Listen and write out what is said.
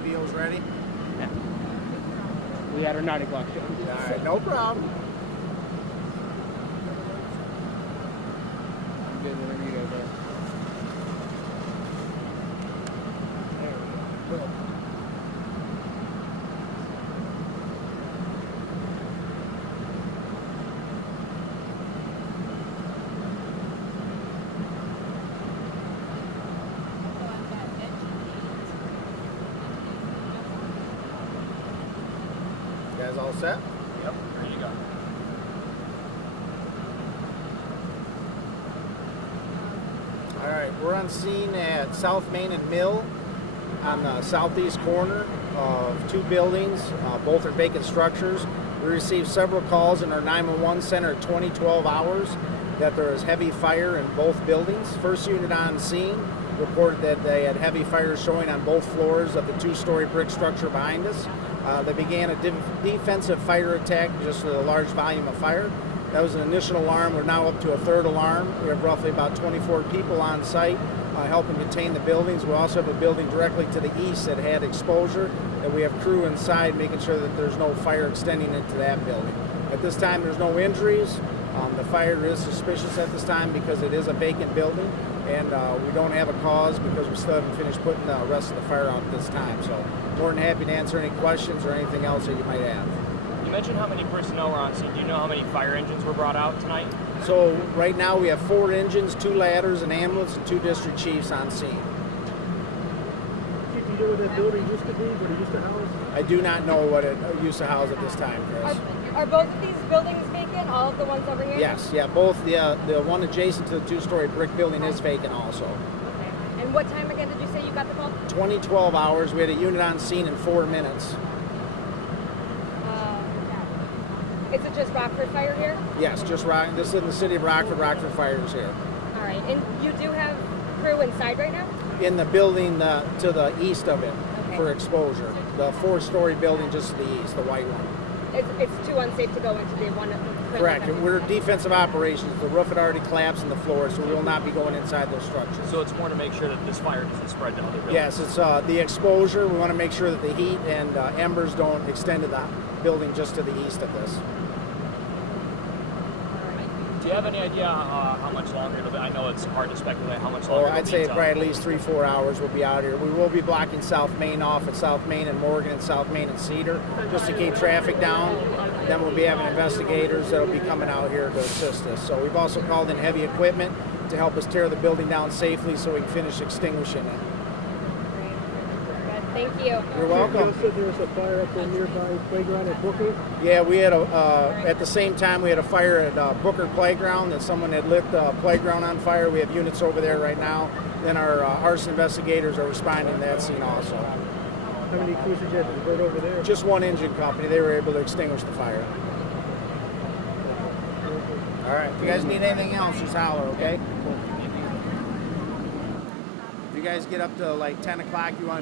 CVO's ready? Yeah. We had our 9 o'clock show. All right, no problem. I'm good whenever you guys are. There we go. You guys all set? Yep, ready to go. All right, we're on scene at South Main and Mill on the southeast corner of two buildings. Both are vacant structures. We received several calls in our 911 center at 20-12 hours that there is heavy fire in both buildings. First unit on scene reported that they had heavy fire showing on both floors of the two-story brick structure behind us. They began a defensive fire attack just with a large volume of fire. That was an initial alarm. We're now up to a third alarm. We have roughly about 24 people on site helping contain the buildings. We also have a building directly to the east that had exposure, and we have crew inside making sure that there's no fire extending into that building. At this time, there's no injuries. The fire is suspicious at this time because it is a vacant building, and we don't have a cause because we still haven't finished putting the rest of the fire out this time. So more than happy to answer any questions or anything else that you might have. You mentioned how many personnel were on scene. Do you know how many fire engines were brought out tonight? So right now we have 4 engines, 2 ladders, an ambulance, and 2 district chiefs on scene. Chief, do you know where that building used to be, what it used to house? I do not know what it used to house at this time, Chris. Are both of these buildings vacant? All of the ones over here? Yes, yeah, both the one adjacent to the 2-story brick building is vacant also. Okay. And what time again did you say you got the call? 20-12 hours. We had a unit on scene in 4 minutes. Is it just Rockford Fire here? Yes, just this is in the city of Rockford. Rockford Fire is here. All right. And you do have crew inside right now? In the building to the east of it for Okay. exposure. The 4-story building just to the east, the white one. It's too unsafe to go into the one. Correct. We're defensive operations. The roof had already collapsed in the floor, so we will not be going inside those structures. So it's more to make sure that this fire doesn't spread to other buildings? Yes, it's the exposure. We want to make sure that the heat and embers don't extend to the building just to the east of this. Do you have any idea how much longer it'll be? I know it's hard to speculate how much longer I'd it'll say be probably at least 3-4 hours we'll be out here. We will be blocking South Main off at South Main and Morgan and South Main and Cedar just to keep traffic down. Then we'll be having investigators that will be coming out here to assist us. So we've also called in heavy equipment to help us tear the building down safely so we can finish extinguishing it. Thank you. You're welcome. You said there was a fire at the nearby playground at Booker? Yeah, we had at the same time we had a fire at Booker Playground that someone had lit the playground on fire. We have units over there right now. Then our arson investigators are responding to that scene also. How many crews did you have to divert over there? Just one engine company. They were able to extinguish the fire. All right. If you guys need anything else, just holler, okay? If you guys get up to like 10 o'clock, you want